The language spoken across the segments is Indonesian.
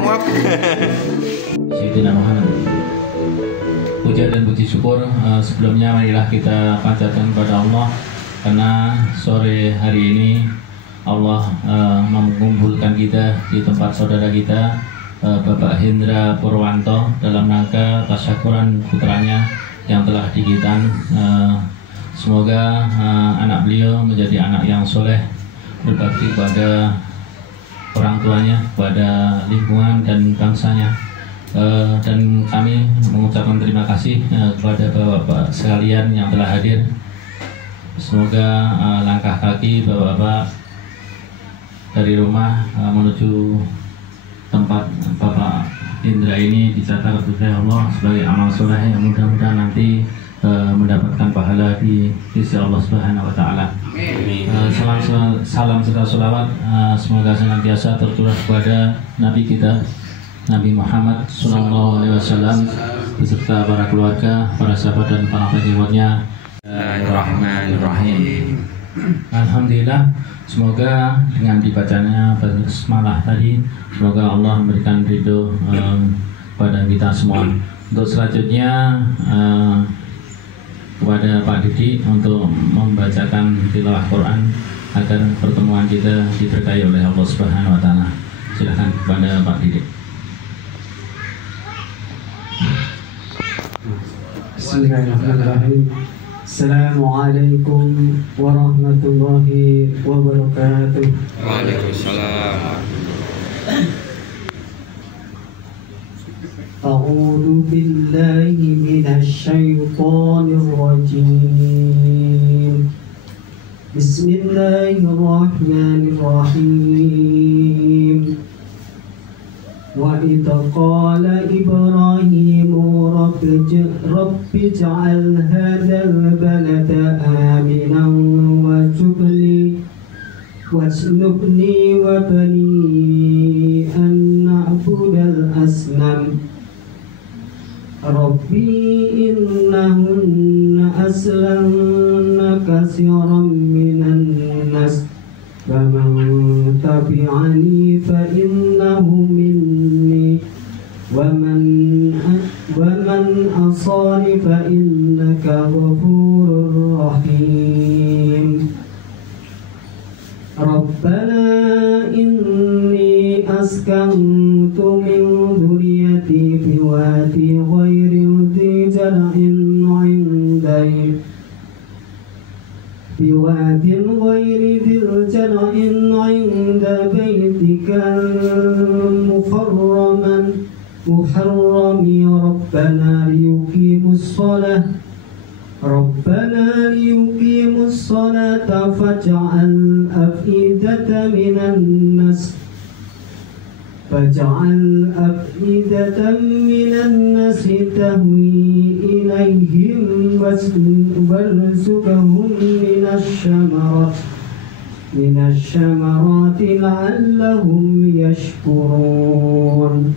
muap. Sayyidina Muhammad. Puja dan puji syukur sebelumnya marilah kita panjatkan kepada Allah karena sore hari ini Allah mengumpulkan kita di tempat saudara kita Bapak Hendra Purwanto dalam rangka tasyakuran putranya yang telah digitan. Semoga anak beliau menjadi anak yang soleh, berbakti kepada orang tuanya, kepada lingkungan dan bangsanya. Dan kami mengucapkan terima kasih kepada bapak-bapak sekalian yang telah hadir. Semoga langkah kaki bapak-bapak dari rumah menuju tempat Bapak Indra ini dicatat oleh Allah sebagai amal soleh yang mudah-mudahan nanti mendapatkan pahala di sisi Allah Subhanahu wa taala. Salam serta sholawat semoga senantiasa tercurah kepada Nabi kita Nabi Muhammad Sallallahu Alaihi Wasallam beserta para keluarga, para sahabat dan para pengikutnya. Bismillahirrahmanirrahim. Alhamdulillah, semoga dengan dibacanya basmalah tadi, semoga Allah memberikan ridho pada kita semua. Untuk selanjutnya kepada Pak Didi untuk membacakan tilawah Quran agar pertemuan kita diberkahi oleh Allah Subhanahu Wa Taala. Silakan kepada Pak Didi. Bismillahirrahmanirrahim. Assalamualaikum warahmatullahi wabarakatuh. Waalaikumsalam. A'udzu billahi minasy syaithanir rajim. Bismillahirrahmanirrahim. Wa idza qala Ibrahimu rabbi ij'al hadzal balada aminan wajnubni wa bani an na'budal asnam. Rabbi innahunna aslamna katsiran minan nas faman tabi'ani fa innahu minni wa man asani fa innaka ghafurur rahim. Rabbana inni askantu min dhurriyyati biwadi ghairi dhi zar'in 'inda baytikal muharrami rabbana liyuqimus salata faj'al af'idatan minan nasi tahwi ilaihim warzuqhum minasyamarati la'allahum yashkurun.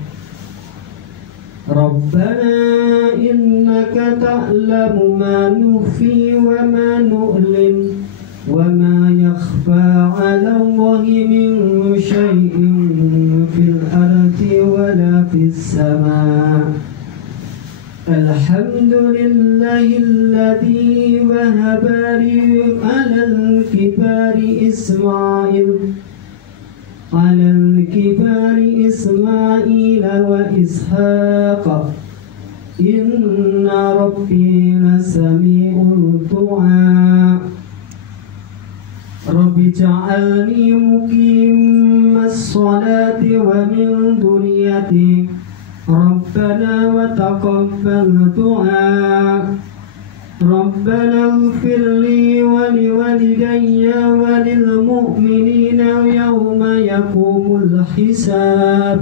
Rabbana innaka ta'lamu ma nukhfi wa ma nu'lin wa ma yakhfa 'ala Allahi min syai'in fil ardi wa la fis sama'. Alhamdulillahilladzi wahaba li 'alal kibari Ismaila wa Ishaqa inna rabbi lasami'ud du'a. Rabbi ja'alni muqimas salati wa min dhurriyyati Rabbana wa taqabbal du'a. Rabbana ighfir li wa liwalidayya wa lil mu'minina yawma yaqumul hisab.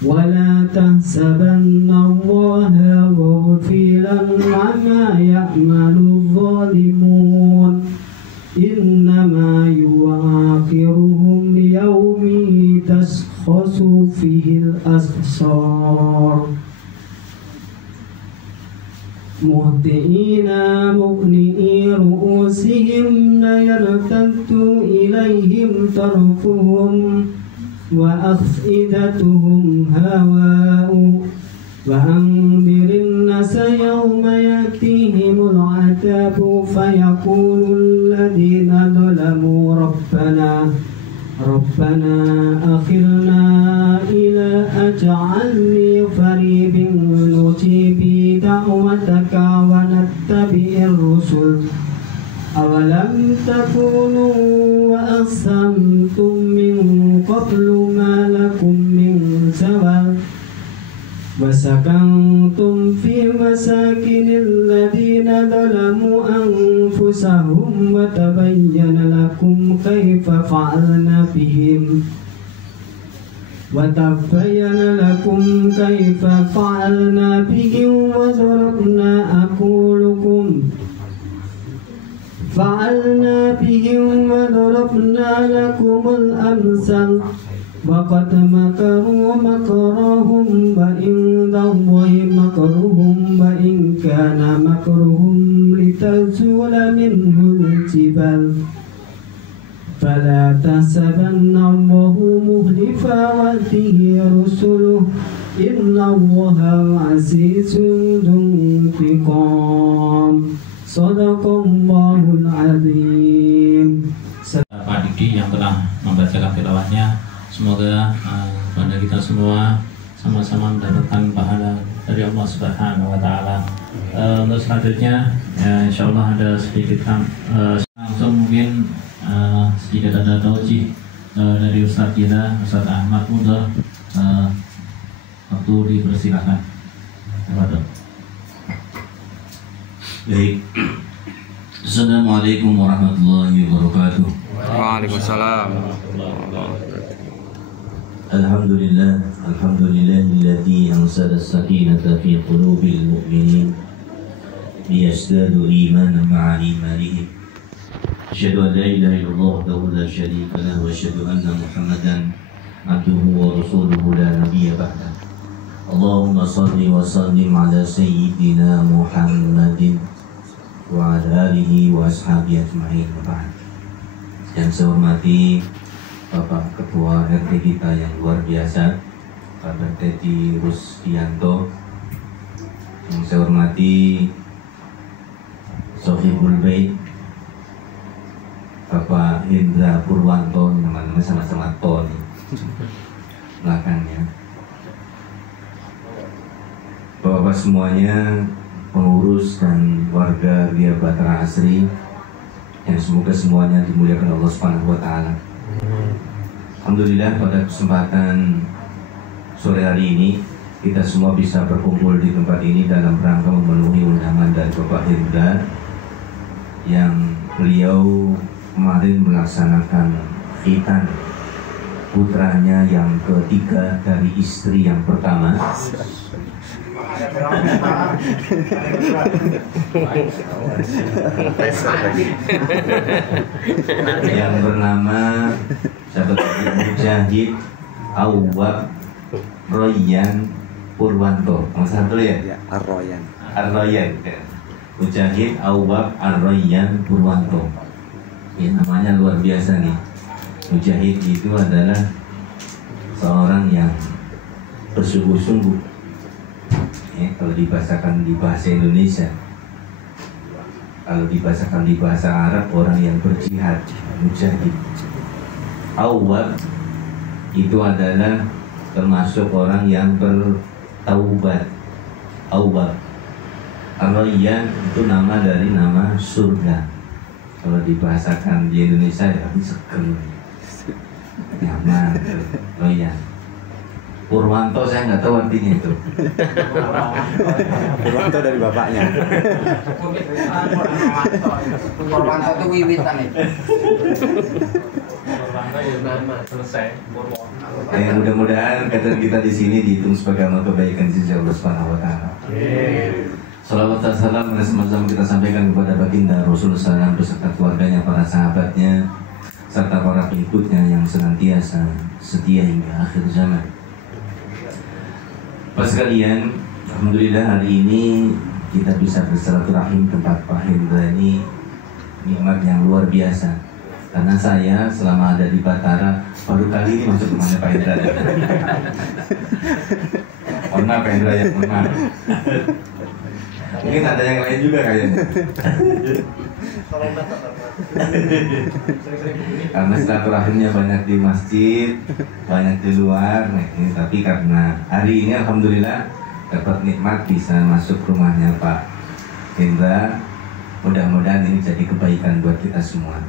Wa la tahsabanna Allaha ghafilan 'amma ya'malu adh-dhalimun. Innama yu'akhiruhum liyawmin taskhasu fihil absar. Muhti'ina muqni'i ru'usihim la yartaddu ilaihim tarfuhum وأفئدتهم هواء وأنذر الناس يوم يأتيهم العذاب فيقول الذين ظلموا ربنا أخرنا إلى أجل قريب نجيب دعوتك ونتبع الرسل أولم تكونوا وأقسمتم من قبل ما لكم من زوال وسكنتم في مساكن الذين ظلموا أنفسهم وتبين لكم كيف فعلنا بهم وضربنا لكم الأمثال وقد مكروا مكرهم وعند الله مكرهم وإن كان مكرهم لتزول منه الجبال فلا تحسبن الله مخلف وعده رسله إن الله عزيز ذو انتقام صدق الله العظيم. Pak Diki yang telah membacakan tilawahnya, semoga pada kita semua sama-sama mendapatkan pahala dari Allah Subhanahu wa Ta'ala. Untuk selanjutnya, insya Allah ada sedikit langsung mungkin sedikit ada taujih dari Ustadz kita, Ustadz Ahmad Muda. Waktu dipersilakan. Baik. Assalamualaikum warahmatullahi wabarakatuh. Waalaikumsalam. Alhamdulillahilladzi anzala as-sakinata fi qulubil mu'minin liyazdadu imanan ma'a imanihim. Asyhadu an la ilaha illallah wahdahu la syarika lahu wa asyhadu anna Muhammadan abduhu wa rasuluhu la nabiyya ba'dah. Allahumma shalli wa sallim ala sayyidina Muhammadin wa ala alihi wa ashabihi ajma'in. Yang saya hormati Bapak Ketua RT kita yang luar biasa, Bapak Teddy Rusdianto. Yang saya hormati Sohibul Bait, Bapak Indra Purwanto, teman-teman sama-sama Tony belakangnya. Bapak semuanya, pengurus dan warga Ria Batra Asri, yang semoga semuanya dimuliakan Allah Subhanahu wa Ta'ala. Alhamdulillah, pada kesempatan sore hari ini kita semua bisa berkumpul di tempat ini dalam rangka memenuhi undangan dari Bapak Hendra yang beliau kemarin melaksanakan khitan putranya yang ketiga dari istri yang pertama. Yang bernama Mujahid Awwab Royan Purwanto. Satu ya? Arroyan. Mujahid Awwab Arroyan Purwanto. Ya, namanya luar biasa nih. Mujahid itu adalah seorang yang bersungguh-sungguh. Kalau dibahasakan di bahasa Indonesia, kalau dibahasakan di bahasa Arab, orang yang berjihad, mujahid. Awwab itu adalah termasuk orang yang bertaubat. Awwab. Ar-Rayyan itu nama dari nama surga. Kalau dibahasakan di Indonesia ya seger, nyaman, Rayyan. Purwanto saya nggak tahu artinya itu. Purwanto dari bapaknya. Purwanto itu wiwitan itu. Selesai. Mudah-mudahan kata kita di sini dihitung sebagai amal kebaikan di sisi Allah Subhanahu wa Ta'ala. Salawat dan salam sama-sama kita sampaikan kepada baginda Rasulullah SAW beserta keluarganya, para sahabatnya, serta para pengikutnya yang senantiasa setia hingga akhir zaman. Pas sekalian, alhamdulillah hari ini kita bisa bersilaturahim tempat Pak Hendra ini nikmat yang luar biasa. Karena saya selama ada di Batara baru kali ini masuk rumahnya Pak Indra. Pernah Pak Indra yang menang. Mungkin ada yang lain juga kayaknya. Karena silaturahimnya banyak di masjid, banyak di luar. Nah, ini tapi karena hari ini alhamdulillah dapat nikmat bisa masuk rumahnya Pak Indra. Mudah-mudahan ini jadi kebaikan buat kita semua.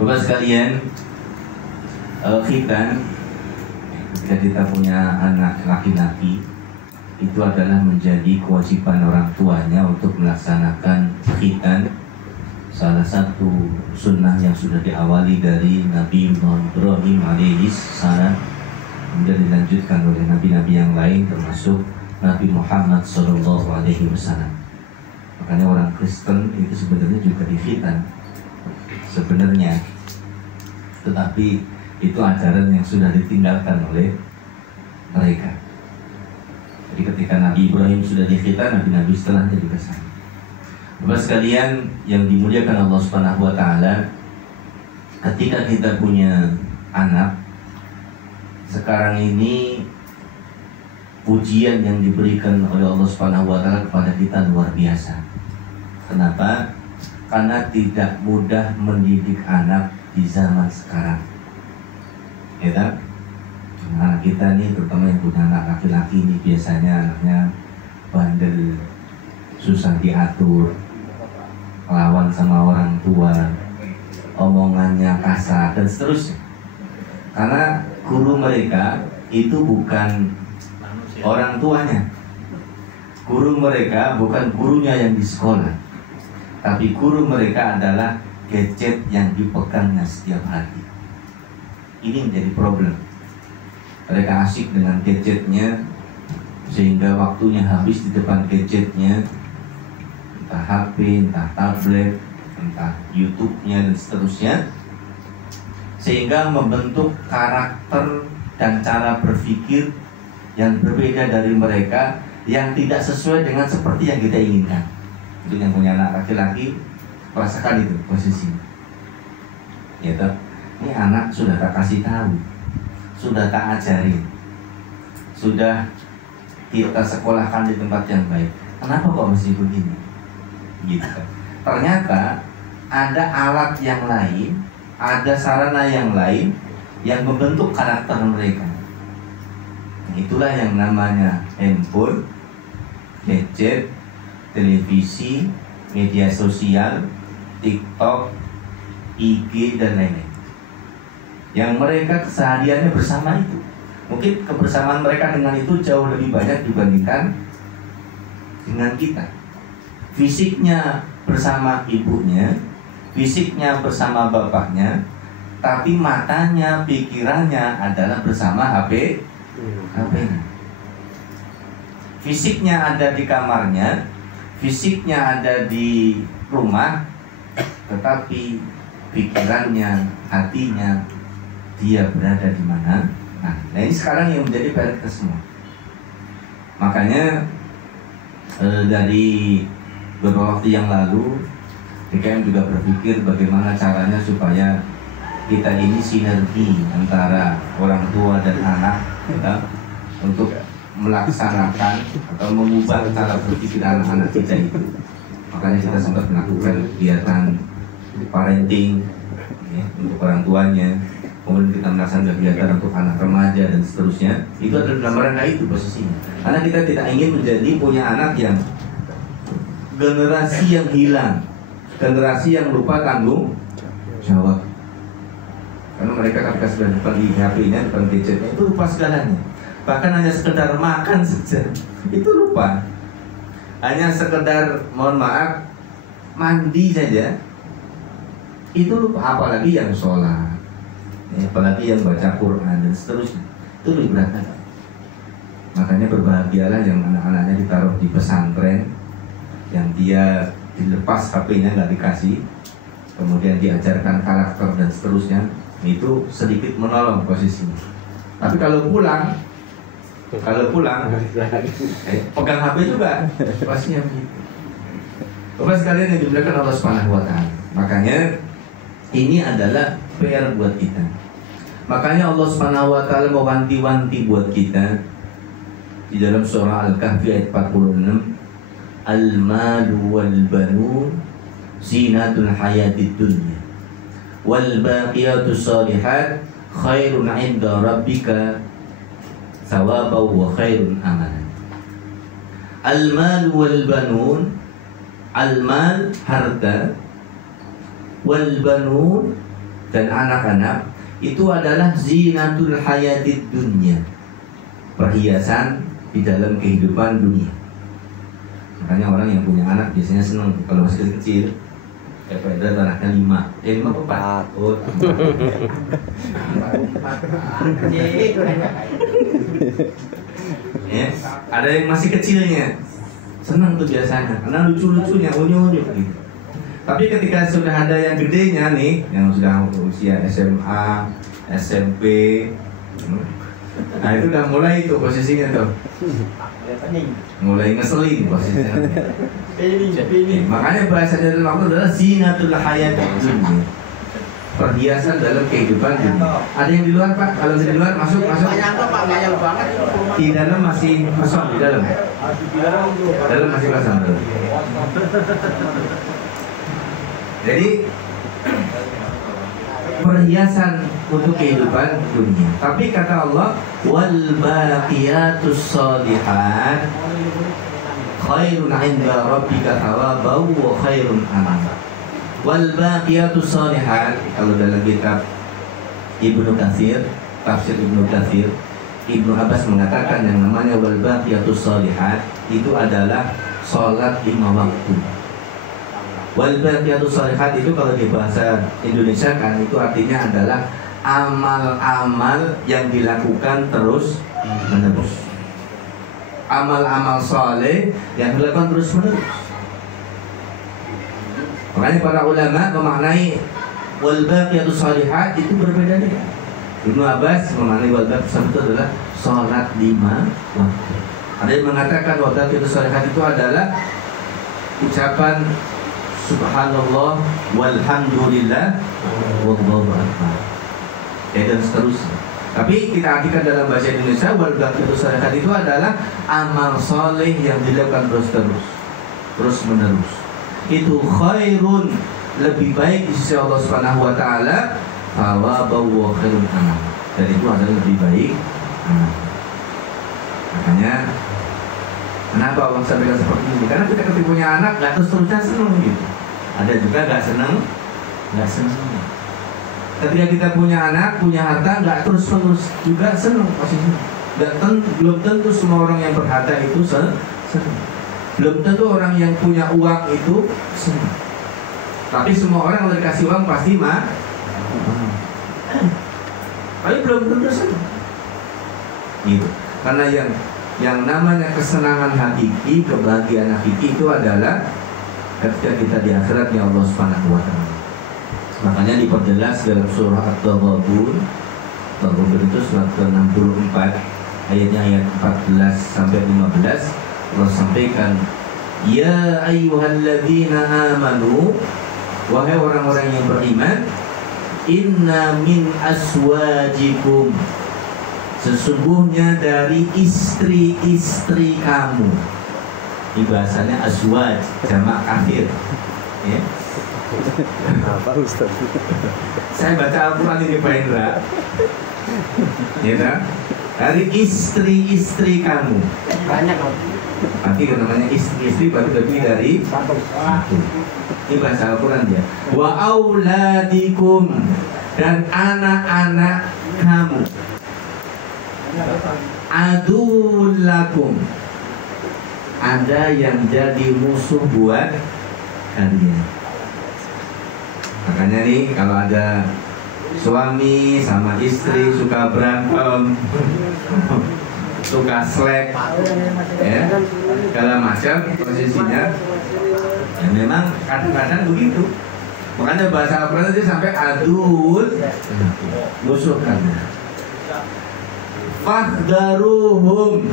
Bapak sekalian, khitan, jika kita punya anak laki-laki, itu adalah menjadi kewajiban orang tuanya untuk melaksanakan khitan. Salah satu sunnah yang sudah diawali dari Nabi Ibrahim alaihissalam, kemudian dilanjutkan oleh nabi-nabi yang lain termasuk Nabi Muhammad SAW. Makanya orang Kristen itu sebenarnya juga dikhitan sebenarnya, tetapi itu ajaran yang sudah ditinggalkan oleh mereka. Jadi ketika Nabi Ibrahim sudah dikhitan, nabi-nabi setelahnya juga sama. Bapak sekalian yang dimuliakan Allah Subhanahu wa taala, ketika kita punya anak sekarang ini, pujian yang diberikan oleh Allah Subhanahu wa taala kepada kita luar biasa. Kenapa? Karena tidak mudah mendidik anak di zaman sekarang. Ya kan? Anak kita nih, terutama yang punya anak laki-laki ini, biasanya anaknya bandel, susah diatur, lawan sama orang tua, omongannya kasar dan seterusnya. Karena guru mereka itu bukan orang tuanya. Guru mereka bukan gurunya yang di sekolah, tapi guru mereka adalah gadget yang dipegangnya setiap hari. Ini menjadi problem. Mereka asik dengan gadgetnya sehingga waktunya habis di depan gadgetnya, entah HP, entah tablet, entah YouTube-nya dan seterusnya, sehingga membentuk karakter dan cara berpikir yang berbeda dari mereka, yang tidak sesuai dengan seperti yang kita inginkan. Itu yang punya anak laki-laki merasakan itu posisinya. Ya toh, ini anak sudah tak kasih tahu, sudah tak ajarin, sudah kita sekolahkan di tempat yang baik. Kenapa kok mesti begini? Gitu. Ternyata ada alat yang lain, ada sarana yang lain yang membentuk karakter mereka. Itulah yang namanya handphone, gadget, televisi, media sosial, TikTok, IG dan lain-lain. Yang mereka kesehariannya bersama itu. Mungkin kebersamaan mereka dengan itu jauh lebih banyak dibandingkan dengan kita. Fisiknya bersama ibunya, fisiknya bersama bapaknya, tapi matanya, pikirannya adalah bersama HP-nya. Fisiknya ada di kamarnya, fisiknya ada di rumah, tetapi pikirannya, hatinya, dia berada di mana? Nah, ini sekarang yang menjadi PR kita semua. Makanya dari beberapa waktu yang lalu, DKM juga berpikir bagaimana caranya supaya kita ini sinergi antara orang tua dan anak kita untuk melaksanakan atau mengubah cara berpikir anak-anak kita itu. Makanya kita sempat melakukan kegiatan parenting ya, untuk orang tuanya, kemudian kita melaksanakan kegiatan untuk anak remaja dan seterusnya. Itu adalah dalam rangka itu posisinya. Karena kita tidak ingin menjadi punya anak yang generasi yang hilang, generasi yang lupa tanggung jawab. Karena mereka ketika sudah depan di HP-nya, depan gadgetnya, itu lupa segalanya. Bahkan hanya sekedar makan saja itu lupa. Hanya sekedar, mohon maaf, mandi saja itu lupa. Apalagi yang sholat, apalagi yang baca Quran dan seterusnya, itu lebih berat. Makanya berbahagialah yang anak-anaknya ditaruh di pesantren, yang dia dilepas HP-nya nggak dikasih, kemudian diajarkan karakter dan seterusnya. Itu sedikit menolong posisinya. Tapi kalau pulang pegang HP juga pastinya begitu. Bapak sekalian yang dimuliakan Allah Subhanahu wa taala. Makanya Ini adalah PR buat kita. Makanya Allah Subhanahu wa taala mewanti-wanti buat kita di dalam surah Al-Kahfi ayat 46, al-malu wal banun zinatul hayatid dunya wal baqiyatus shalihat khairun 'inda rabbika thawaban wa khairun amalan. Al-mal wal banun, al-mal harta, wal banun dan anak-anak itu adalah zinatul hayatid dunya, perhiasan di dalam kehidupan dunia. Makanya orang yang punya anak biasanya senang kalau masih kecil. Pak Indra anaknya 5 4. Oh, 4. Ya, ada yang masih kecilnya senang tuh biasanya karena lucu-lucunya, unyu-unyu gitu. Tapi ketika sudah ada yang gedenya nih, yang sudah usia SMA, SMP, nah itu udah mulai tuh posisinya tuh, mulai ngeselin posisinya. Makanya bahasa dari waktu adalah zinatul hayatid dunya, perhiasan dalam kehidupan dunia. Ada yang di luar Pak? Kalau di luar masuk. Di dalam masih kosong di dalam. Dalam masih kosong. Jadi perhiasan untuk kehidupan dunia. Tapi kata Allah, wal baqiyatus shalihat khairun 'inda rabbika thawaban wa khairun amala. Wal baqiyatus shalihat, kalau dalam kitab Ibnu Katsir, tafsir Ibnu Katsir, Ibnu Abbas mengatakan yang namanya wal baqiyatus shalihat itu adalah salat 5 waktu. Wal baqiyatus shalihat itu kalau di bahasa Indonesia kan itu artinya adalah amal-amal yang dilakukan terus menerus. Amal-amal saleh yang dilakukan terus menerus. Makanya para ulama memaknai wal baqiyatus shalihat itu berbeda-beda. Ibnu Abbas memaknai wal baqiyatus shalihat itu adalah salat 5 waktu. Ada yang mengatakan wal baqiyatus shalihat itu adalah ucapan subhanallah walhamdulillah wallahu akbar, dan seterusnya. Tapi kita artikan dalam bahasa Indonesia wal baqiyatus shalihat itu adalah amal soleh yang dilakukan terus menerus. Itu khairun, lebih baik di sisi Allah Subhanahu wa taala, thawaban wa khairun amal, dan itu adalah lebih baik amal. Makanya kenapa Allah sampaikan seperti ini? Karena kita ketika punya anak gak terus-terusan senang gitu. Ada juga gak senang. Ketika kita punya anak, punya harta, gak terus-menerus juga senang posisinya. Belum tentu semua orang yang berharta itu senang. Belum tentu orang yang punya uang itu senang. Tapi semua orang kalau dikasih uang pasti tapi belum tentu senang. Gitu. Karena yang namanya kesenangan hakiki, kebahagiaan hakiki itu adalah ketika kita di akhirat ya Allah Subhanahu wa taala. Makanya diperjelas dalam surah At-Taghabun. At-Taghabun itu surat ke-64, ayatnya ayat 14 sampai 15. Allah sampaikan, ya ayyuhalladzina amanu, wahai orang-orang yang beriman, inna min aswajikum, sesungguhnya dari istri-istri kamu. Ini bahasanya azwaj, jamak kafir. Ya. Apa Ustaz? Saya baca Al-Quran ini Pak Indra. Ya kan? Dari istri-istri kamu. Banyak kok. Tapi namanya istri-istri baru lebih dari satu. Ini bahasa Al-Quran ya. Wa auladikum, dan anak-anak kamu. Adul lakum, ada yang jadi musuh buat kalian. Makanya nih kalau ada suami sama istri suka berantem, suka slack, ya, segala macam posisinya, ya memang kadang-kadang begitu. Makanya bahasa Al-Quran itu sampai adul, musuh kalian. Fahdharuhum,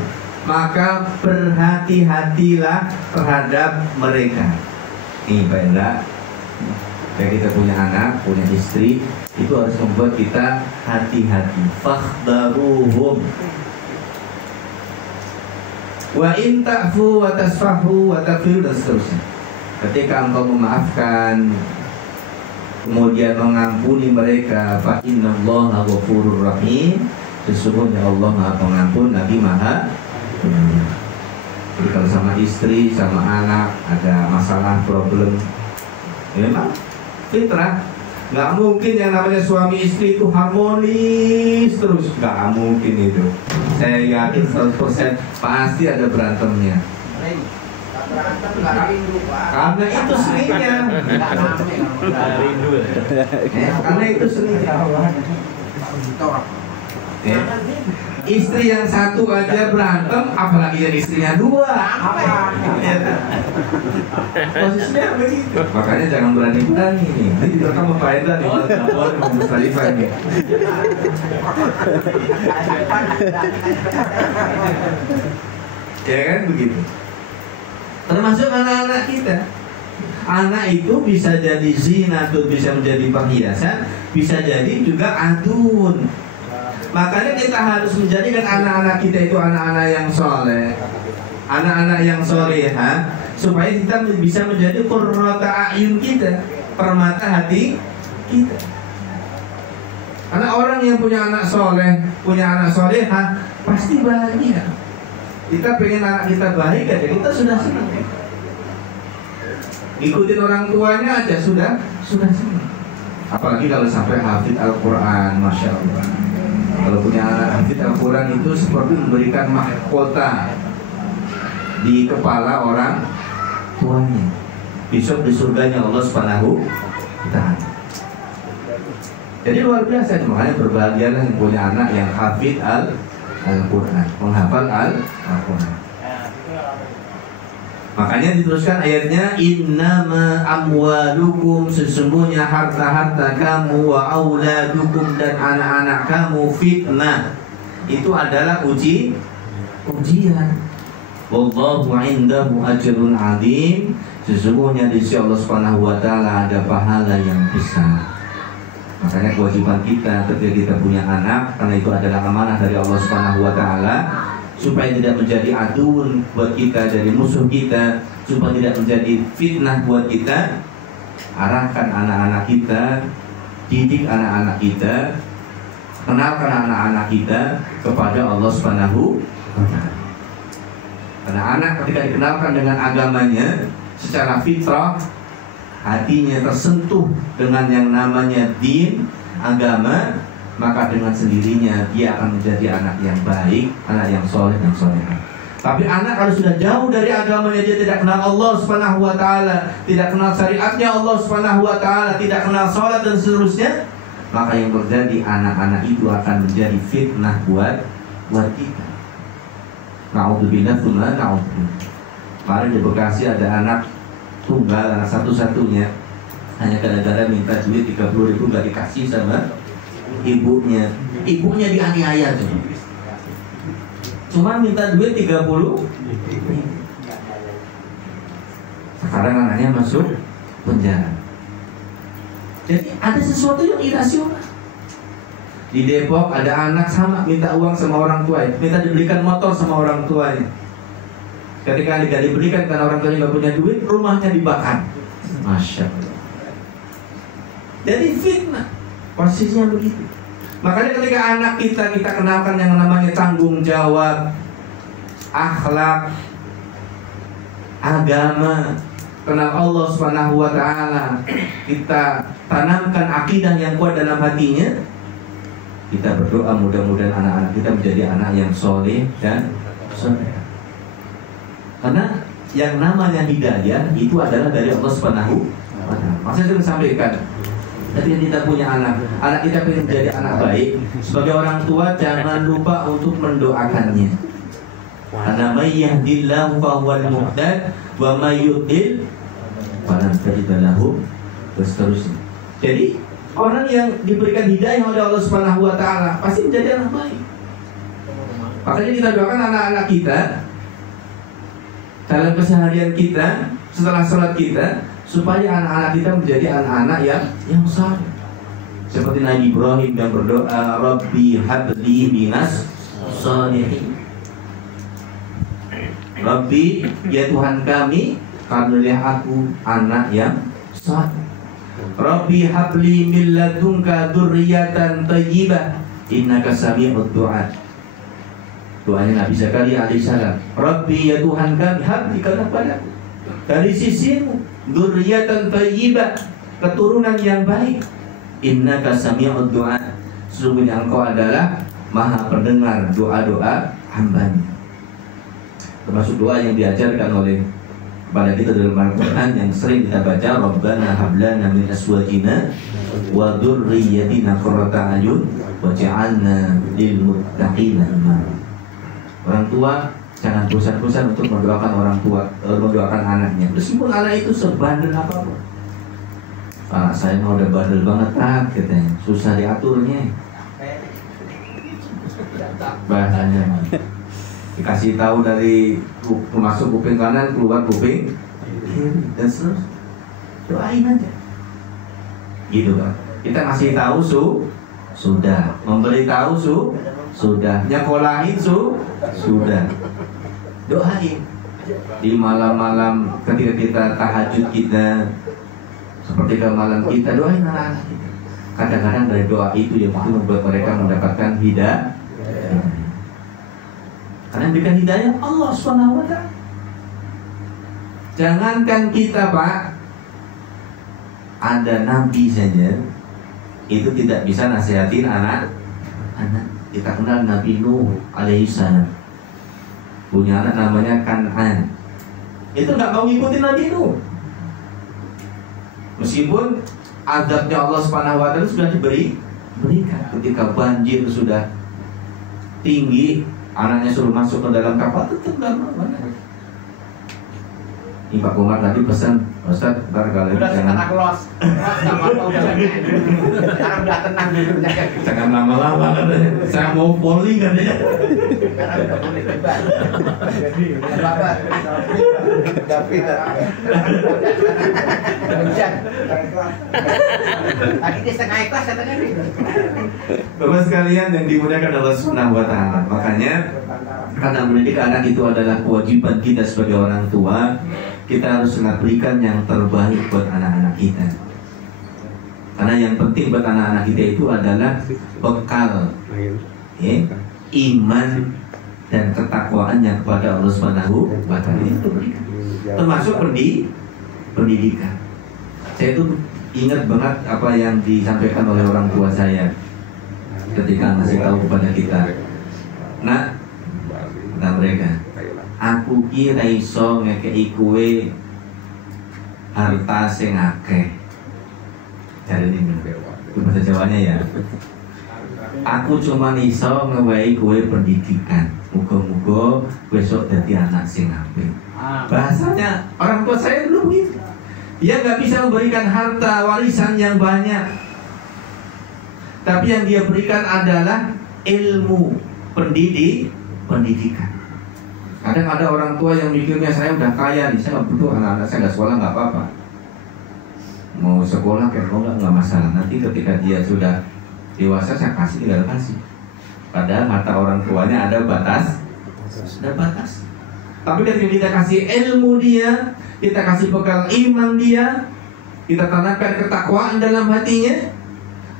maka berhati-hatilah terhadap mereka. Ini Pak Indra, Kayak kita punya anak, punya istri, itu harus membuat kita hati-hati. Fakhdaruhum. Wa in ta'fu wa tasfahu wa taghfiru dan seterusnya. Ketika engkau memaafkan, kemudian mengampuni mereka, fa innallaha ghafurur rahim. Sesungguhnya Allah Maha Pengampun lagi Maha Penyayang. Jadi kalau sama istri, sama anak ada masalah, problem, memang fitrah. Nggak mungkin yang namanya suami istri itu harmonis terus, nggak mungkin itu. Saya yakin 100% pasti ada berantemnya. Karena itu seninya. Karena itu seninya. Istri yang satu aja berantem, apalagi yang istrinya dua. Posisinya begitu. Makanya jangan berani-berani nih. Nanti direkam sama Pak Enda nih, buat Mustalifah nih. Ya kan begitu. Termasuk anak-anak kita. Anak itu bisa jadi zina, bisa menjadi perhiasan, bisa jadi juga adun. Makanya kita harus menjadikan anak-anak kita itu anak-anak yang soleh, anak-anak yang soleha, supaya kita bisa menjadi qurrata a'yun kita, permata hati kita. Karena orang yang punya anak soleh, punya anak soleha, pasti bahagia. Kita pengen anak kita baik aja, kita sudah senang. Ikutin orang tuanya aja sudah senang. Apalagi kalau sampai hafid Al-Quran, Masya Allah. Kalau punya anak hafid Al-Quran itu seperti memberikan mahkota di kepala orang tuanya. Besok di surganya Allah Subhanahu wa Ta'ala. Jadi luar biasa, makanya berbahagialah yang punya anak yang hafid Al-Quran, menghafal Al-Quran. Makanya diteruskan ayatnya, innama amwalukum, sesungguhnya harta-harta kamu, wa auladukum, dan anak-anak kamu fitnah. Itu adalah ujian. Wallahu indahu ajrun azim, sesungguhnya di sisi Allah Subhanahu wa Ta'ala ada pahala yang besar. Makanya kewajiban kita ketika kita punya anak, karena itu adalah amanah dari Allah Subhanahu wa Ta'ala, supaya tidak menjadi adun buat kita dari musuh kita, supaya tidak menjadi fitnah buat kita. Arahkan anak-anak kita, didik anak-anak kita, kenalkan anak-anak kita kepada Allah Subhanahu wa Ta'ala. Karena anak ketika dikenalkan dengan agamanya secara fitrah, hatinya tersentuh dengan yang namanya din, agama, maka dengan sendirinya dia akan menjadi anak yang baik, anak yang soleh dan soleha. Tapi anak kalau sudah jauh dari agamanya, dia tidak kenal Allah Subhanahu wa Ta'ala, tidak kenal syariatnya Allah Subhanahu wa Ta'ala, tidak kenal sholat dan seterusnya, maka yang terjadi anak-anak itu akan menjadi fitnah buat kita. Na'udzubillah tsumma na'udzubillah. Kemarin di Bekasi ada anak tunggal, anak satu-satunya, hanya gara-gara minta duit 30.000 gak dikasih sama ibunya dianiaya tuh. Cuma minta duit 30. Sekarang anaknya masuk penjara. Jadi ada sesuatu yang irasional. Di Depok ada anak sama minta uang sama orang tuanya, minta dibelikan motor sama orang tuanya. Ketika tidak dibelikan karena orang tuanya nggak punya duit, rumahnya dibakar. Masya Allah. Jadi fitnah. Posisinya begitu. Makanya ketika anak kita kenalkan yang namanya tanggung jawab, akhlak, agama, kenal Allah Subhanahu wa Ta'ala, kita tanamkan akidah yang kuat dalam hatinya, kita berdoa mudah-mudahan anak-anak kita menjadi anak yang soleh dan soleh. Karena yang namanya hidayah itu adalah dari Allah Subhanahu wa Ta'ala. Maksudnya saya sampaikan, ketika kita punya anak kita ingin menjadi anak baik, sebagai orang tua jangan lupa untuk mendoakannya. Karena may yahdillahu fahuwal muhtad wa may yudlil falan tajid lahu, dan seterusnya. Jadi orang yang diberikan hidayah oleh Allah Subhanahu wa Ta'ala pasti menjadi anak baik. Makanya kita doakan anak-anak kita dalam keseharian kita, setelah sholat kita, supaya anak-anak kita menjadi anak-anak yang saleh. Seperti Nabi Ibrahim yang berdoa, Rabbi habli minas shalihin. Rabbi, ya Tuhan kami, karunialah aku anak yang saleh. Rabbi habli min ladunka dzurriyyatan thayyibah innaka sami'ud du'a. Doanya Nabi Zakaria alaihissalam. Rabbi, ya Tuhan kami, habli kepadaku dari sisimu dzurriyyatan thayyibah, keturunan yang baik. Innaka sami'ud du'a, sesungguhnya engkau adalah maha pendengar doa-doa hambanya. Termasuk doa yang diajarkan oleh kepada kita dalam Al-Quran yang sering kita baca, Rabbana hablana min aswajina wa dzurriyyatina qurrata a'yun waj'alna lil muttaqina imama. Orang tua jangan bosan-bosan untuk mendoakan orang tua, mendoakan anaknya, meskipun anak itu sebandel apapun. Anak saya mau udah bandel banget katanya, susah diaturnya. Bahasanya dikasih tahu dari masuk kuping kanan keluar kuping kiri dan seterusnya. Doain aja. Gitu kan. Kita ngasih tahu sudah, memberitahu sudah, nyekolahin sudah. Doain. Di malam-malam ketika kita tahajud kita, seperti ke malam kita, doain anak-anak kita. Kadang-kadang dari doa itu yang itu membuat mereka mendapatkan hidayah. Karena yang berikan hidayah Allah SWT. Jangankan kita, Pak, ada nabi saja itu tidak bisa nasihatin anak. Kita kenal Nabi Nuh alaihissalam, punya anak namanya Kan'an. Itu nggak mau ngikutin Nabi Nuh. Meskipun azabnya Allah SWT sudah diberikan. Ketika banjir sudah tinggi, anaknya suruh masuk ke dalam kapal, tetap nggak mau. Ini Pak Komar tadi pesan, Ustaz, ntar kalau udah jangan los, sekarang udah tenang dulu, jangan lama-lama katanya. Saya mau poli katanya. sekarang udah boleh bebas. Bapak, tapi hujan. Tadi di setengah ikhlas katanya nih. Bapak sekalian yang dimuliakan Allah Subhanahu wa Ta'ala, makanya karena mendidik anak itu adalah kewajiban kita sebagai orang tua, kita harus berikan yang terbaik buat anak-anak kita. Karena yang penting buat anak-anak kita itu adalah bekal ya, iman dan ketakwaannya kepada Allah Subhanahu wa Ta'ala, itu berikan. Termasuk pendidikan. Saya itu ingat banget apa yang disampaikan oleh orang tua saya ketika ngasih tahu kepada kita, nak, kata mereka, aku kira iso ngekei kue harta sing akeh. Jadi ini itu bahasa Jawanya ya. Aku cuma iso ngewehi kue pendidikan. Muga-muga besok jadi anak sing apik. Bahasanya orang tua saya dulu begitu. Dia nggak bisa memberikan harta warisan yang banyak, tapi yang dia berikan adalah ilmu, pendidikan. Kadang ada orang tua yang mikirnya, saya udah kaya nih, saya nggak butuh anak-anak saya nggak sekolah nggak apa-apa. Mau sekolah kayak mau nggak masalah. Nanti ketika dia sudah dewasa saya kasih, tinggal kasih. Padahal harta orang tuanya ada batas. Tapi ketika kita kasih ilmu dia, kita kasih bekal iman dia, kita tanamkan ketakwaan dalam hatinya,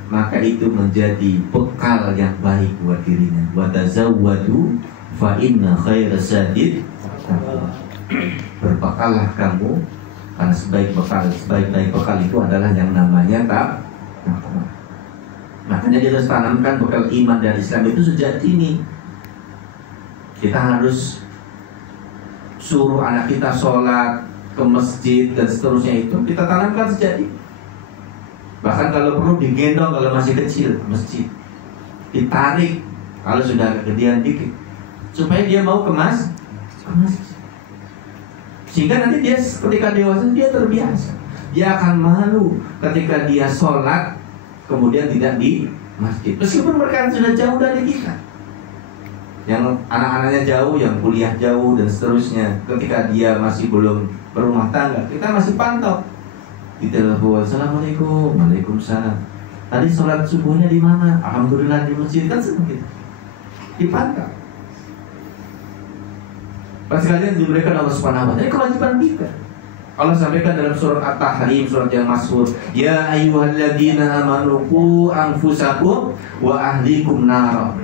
maka itu menjadi bekal yang baik buat dirinya. Wa tazawwadu fa inna khairaz zadid taqwa. Berbekallah kamu, karena sebaik-baik bekal itu adalah yang namanya takwa. Makanya kita harus tanamkan bekal iman dan Islam itu sejak dini. Kita harus suruh anak kita sholat, ke masjid dan seterusnya, itu kita tanamkan sejak dini. Bahkan kalau perlu digendong kalau masih kecil ke masjid, ditarik kalau sudah kegedean dikit, supaya dia mau ke masjid. Sehingga nanti dia ketika dewasa dia terbiasa. Dia akan malu ketika dia sholat kemudian tidak di masjid, meskipun mereka sudah jauh dari kita. Yang anak-anaknya jauh, yang kuliah jauh dan seterusnya, ketika dia masih belum berumah tangga, kita masih pantau. ditelepon, assalamualaikum, waalaikumsalam. Tadi sholat subuhnya di mana? Alhamdulillah di masjid, kan senang kita. Dipantau. Pas kalian diberikan Allah Subhanahu wa taala, ini kewajiban kita. Allah sampaikan dalam surat At-Tahrim, surat yang masyhur, ya ayyuhalladzina amanu qu anfusakum wa ahlikum nar.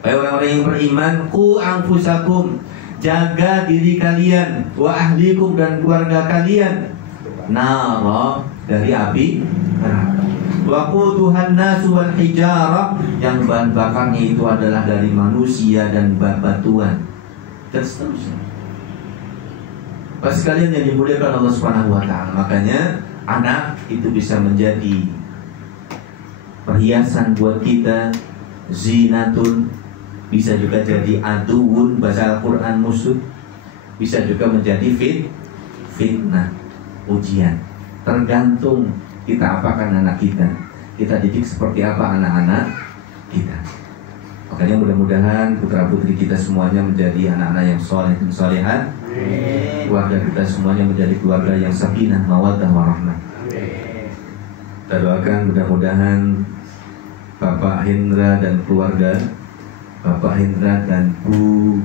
Hai orang-orang yang beriman, qu anfusakum, jaga diri kalian, wa ahlikum dan keluarga kalian, nar, dari api neraka. Wa quduhan nasu wal hijarah, yang bahan bakarnya itu adalah dari manusia dan batuan. Dan seterusnya. Pas kalian yang dimuliakan Allah Subhanahu wa taala, makanya anak itu bisa menjadi perhiasan buat kita, zinatun, bisa juga jadi aduun, bahasa Al-Qur'an musuh, bisa juga menjadi fitnah, ujian. Tergantung kita apakan anak kita. Kita didik seperti apa anak-anak kita. Makanya mudah-mudahan putra-putri kita semuanya menjadi anak-anak yang soleh dan solehat. Keluarga kita semuanya menjadi keluarga yang sakinah, mawaddah, warahmah. Kita doakan mudah-mudahan Bapak Hendra dan keluarga, Bapak Hendra dan Bu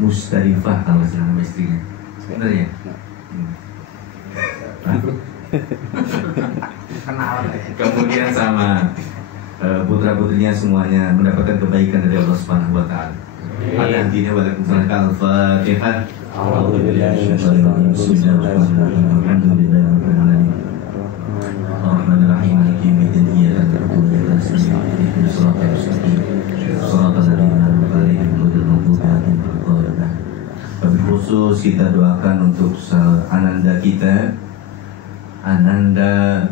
Mustarifah, kalau nama istrinya, benar ya? Kemudian sama putra-putrinya semuanya mendapatkan kebaikan dari Allah Subhanahu wa taala. Ada intinya waalaikumsalam. Al-Fatihah. Khusus kita doakan untuk ananda kita, Ananda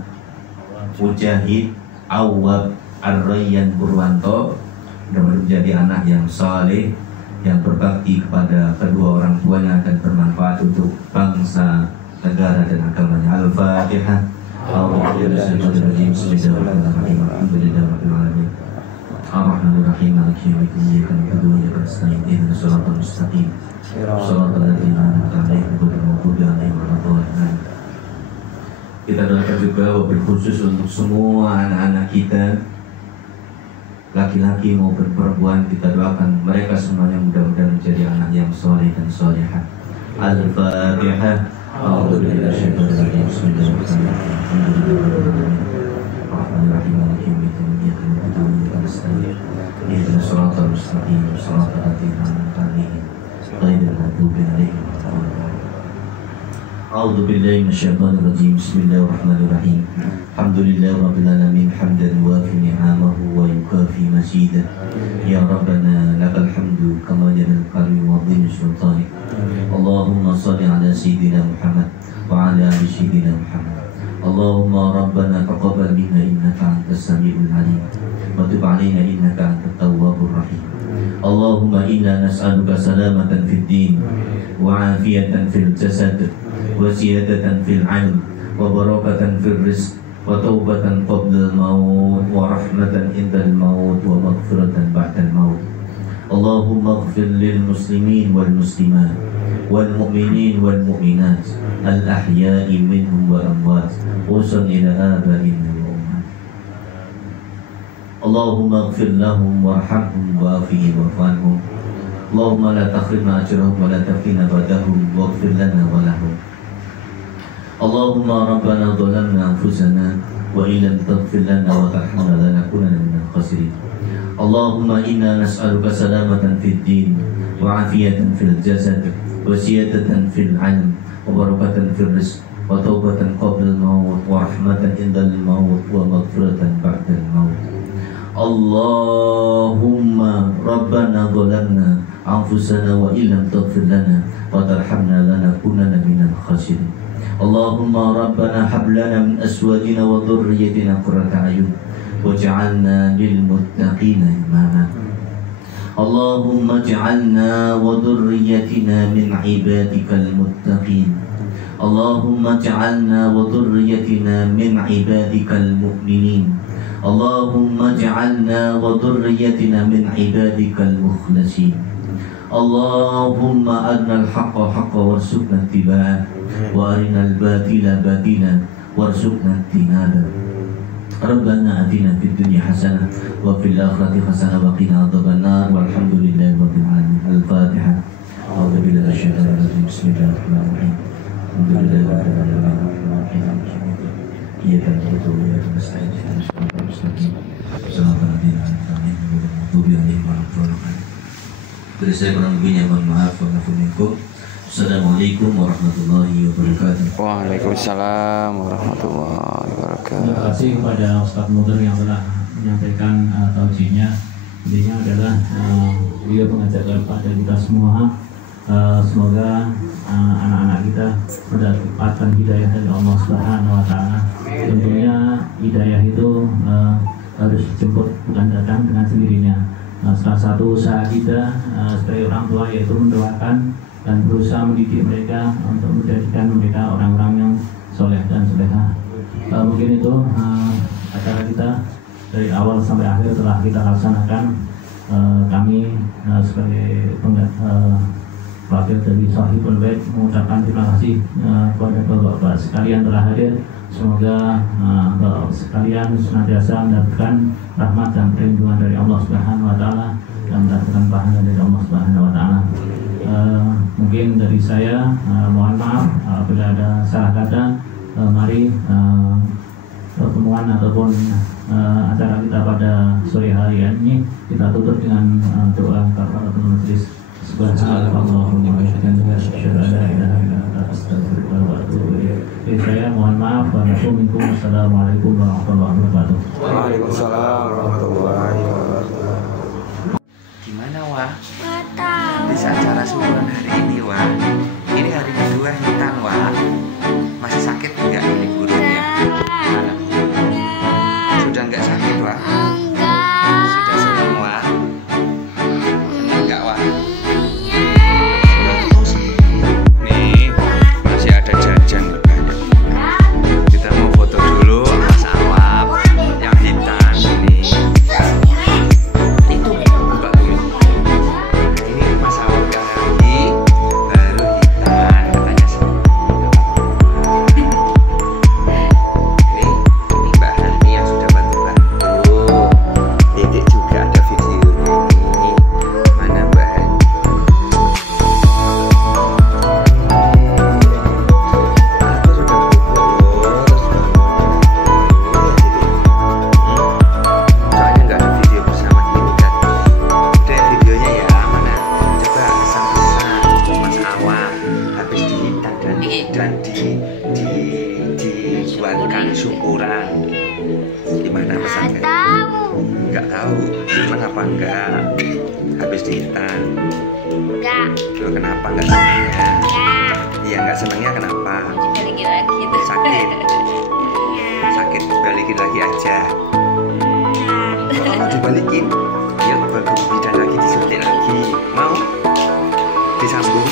Mujahid Awwab Ar-Rayyan Purwanto, menjadi anak yang saleh, yang berbakti kepada kedua orang tuanya dan bermanfaat untuk bangsa, negara dan agamanya. Al-Fatihah. Bismillahirrahmanirrahim. Alhamdulillahirrahmanirrahim. Ar-Rahmanirrahim. Maliki yaumiddin. Iyyaka na'budu wa iyyaka nasta'in. Ihdinas siratal mustaqim. Shiratal ladzina an'amta 'alaihim ghairil maghdubi 'alaihim waladdallin. Kita doakan juga wabil khusus untuk semua anak-anak kita, laki-laki maupun perempuan. Kita doakan mereka semuanya mudah-mudahan menjadi anak yang soleh dan solehah. Al-Fatihah. A'udzu billahi minasyaitonir rajim. Bismillahirrahmanirrahim. Alhamdulillahirabbil alamin hamdan yuwafi ni'amahu wa yukafi mazidah. Ya Rabbana lakal hamdu kama jalal karim wa dhil sultanik. Allahumma shalli ala sayyidina Muhammad wa ala ali sayyidina Muhammad. Allahumma Rabbana taqabbal minna innaka antas samiul alim wa tub alaina innaka antat tawwabur rahim. Allahumma inna nas'aluka salamatan fid din wa afiyatan fil jasad wa ziyadatan fil 'ilm wa barakatan fil rizq wa taubatan qabla al-maut wa rahmatan indal maut wa maghfiratan ba'dal maut. Allahumma ighfir lil muslimin wal muslimat wal mu'minin wal mu'minat al ahya'i minhum wa amwat wa salli ila abaihim wa ummat. Allahumma ighfir lahum warhamhum wa'afihim wa'fu anhum. Allahumma la takhrimna ajrahum wa la tafina ba'dahum waghfir lana wa lahum. Allahumma rabbana dhalamna anfusana wa illam taghfir lana wa tarhamna lanakunanna minal khasirin. Allahumma inna nas'aluka salamatan fid din wa afiyatan fil jasad wa ziyadatan fil 'ilm wa barakatan fil rizq wa taubatan qabla al-maut wa rahmatan indal maut wa maghfiratan ba'dal maut. Allahumma rabbana dhalamna anfusana wa illam taghfir lana wa tarhamna lanakunanna minal khasirin. Allahumma rabbana hab lana min azwajina wa dhurriyyatina qurrata a'yun waj'alna lil muttaqina imama. Allahumma ij'alna wa dhurriyyatina min ibadikal muttaqin. Allahumma ij'alna wa dhurriyyatina min ibadikal mu'minin. Allahumma ij'alna wa dhurriyyatina min ibadikal mukhlasin. Allahumma arina al-haqqa haqqa warzuqna ittiba'ah wa arina al-batila batila warzuqna tinaba. Rabbana atina fid dunya hasanah wa fil akhirati hasanah wa qina adzabannar. Walhamdulillahi rabbil alamin. Al-Fatihah. A'udzu billahi minasyaitonir rajim. Bismillahirrahmanirrahim. Alhamdulillahi rabbil alamin. Iyyaka na'budu wa iyyaka nasta'in. Ihdinas siratal mustaqim. Shiratal ladzina an'amta 'alaihim ghairil maghdubi 'alaihim waladdallin. Dari saya kurang lebihnya mohon maaf wa afu minkum. Assalamualaikum warahmatullahi wabarakatuh. Waalaikumsalam warahmatullahi wabarakatuh. Terima kasih kepada Ustadz Mudir yang telah menyampaikan tausiahnya. Intinya adalah beliau mengajak kepada kita semua, semoga anak-anak kita mendapatkan hidayah dari Allah Subhanahu wa Ta'ala. Tentunya hidayah itu harus dijemput, bukan datang dengan sendirinya. Salah satu usaha kita sebagai orang tua yaitu mendoakan dan berusaha mendidik mereka untuk menjadikan mereka orang-orang yang soleh dan soleha. Mungkin itu acara kita dari awal sampai akhir telah kita laksanakan. Kami sebagai wakil dari Shahibul Bait mengucapkan terima kasih kepada bapak-bapak sekalian telah hadir. Semoga bapak sekalian senantiasa mendapatkan rahmat dan perlindungan dari Allah Subhanahu wa Ta'ala dan mendapatkan pahala dari Allah Subhanahu wa Ta'ala. Mungkin dari saya mohon maaf apabila ada salah kata. Mari pertemuan ataupun acara kita pada sore hari ini kita tutup dengan doa kafaratul majelis. Subhanallahumma wa bihamdihi asyhadu an la ilaha illa anta astaghfiruka wa atubu ilaik. Saya mohon maaf wa minkum. Assalamualaikum warahmatullahi wabarakatuh. Waalaikumsalam warahmatullahi wabarakatuh. Gimana Wah? Nggak tahu. Bisa acara syukuran hari ini Wah. Ini hari kedua hitam Wah. Masih sakit enggak ini gurunya? Sudah enggak sakit Wah? Enggak. Sudah senang Wah? Enggak Wah? Nih masih ada jajan nih banyak. Kita mau foto dulu Mas Awab yang hitam ini. Itu buka dulu. Ini Mas Awab yang lagi baru hitam katanya ini Mbak Hani yang sudah bantu-bantu. Dedek juga ada videonya ini. Mana Mbak Hani? Aku sudah bubur terus bangun. Soalnya nggak ada video bersama ini kan. Udah videonya ya mana? Coba pesan-pesan Mas Awam habis dihitan dan dibuatkan syukuran. Gimana Nggak pesannya? tahu. Nggak tahu. Seneng apa enggak? Habis dihitan. Enggak. Loh kenapa nggak senengnya? Enggak. Iya nggak senengnya kenapa? Balikin lagi itu. Sakit. Sakit balikin lagi aja. Oh dibalikin? Ya bagus bidan lagi disuntik lagi. Mau? Disambung?